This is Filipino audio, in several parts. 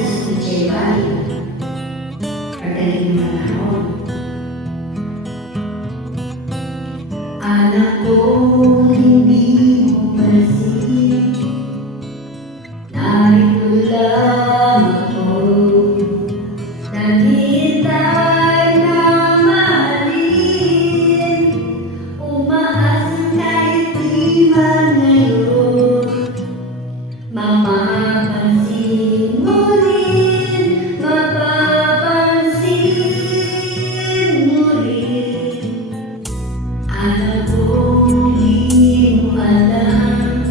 sa Chebay. Pagdating ng panahon. Anak ko, hindi mo pansin. Narito lang ako. Naghihintay na mahalin. Umaasa kahit di man ngayon. Mapapansin mo rin, mapapansin mo rin. Alam kong di mo alam,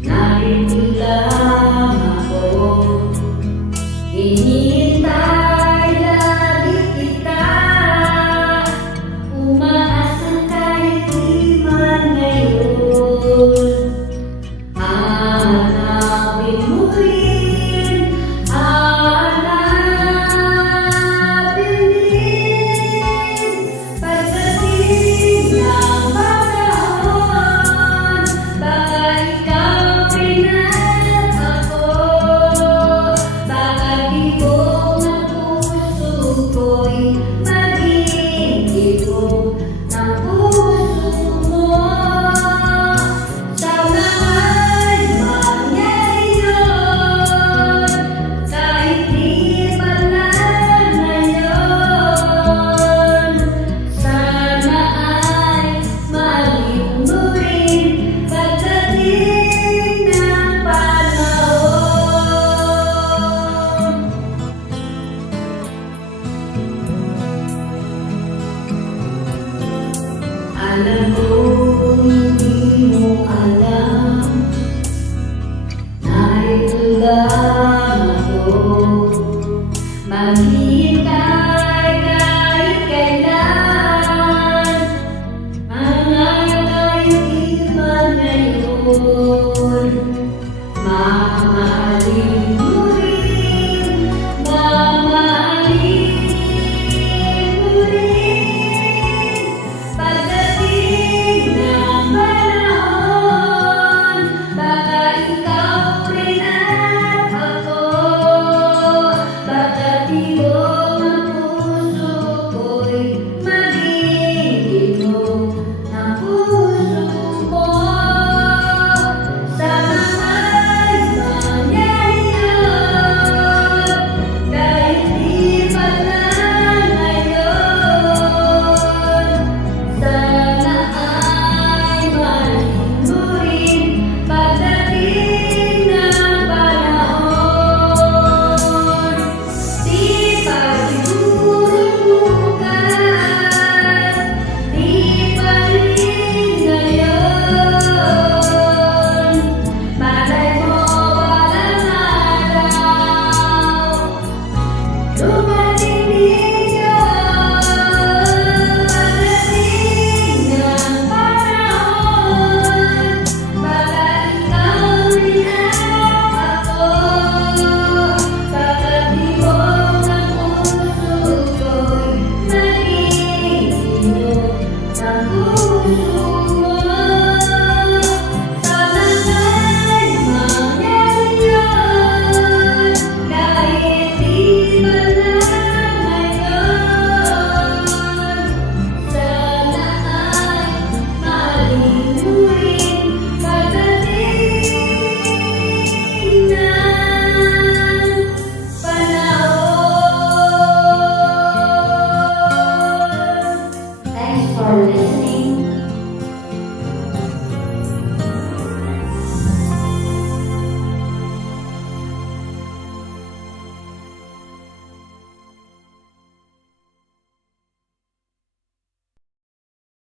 narito lang ako. Hinihintay lagi kita, umaasa kahit di man ngayon. Hanapin mo rin, hanapin din. Pagdating ng panahon, baka ikaw rin at ako. Baka tibok ng puso ko'y maging tibok ng puso mo. Sana'y mangyari yun, kahit di pala ngayon. Sana ay mahalin mo rin pagdating ng panahon. Alam ko hindi mo alam, narito lang ako. Maghihintay kahit kailan, mangarap kahit di man ngayon. Mamahalin mo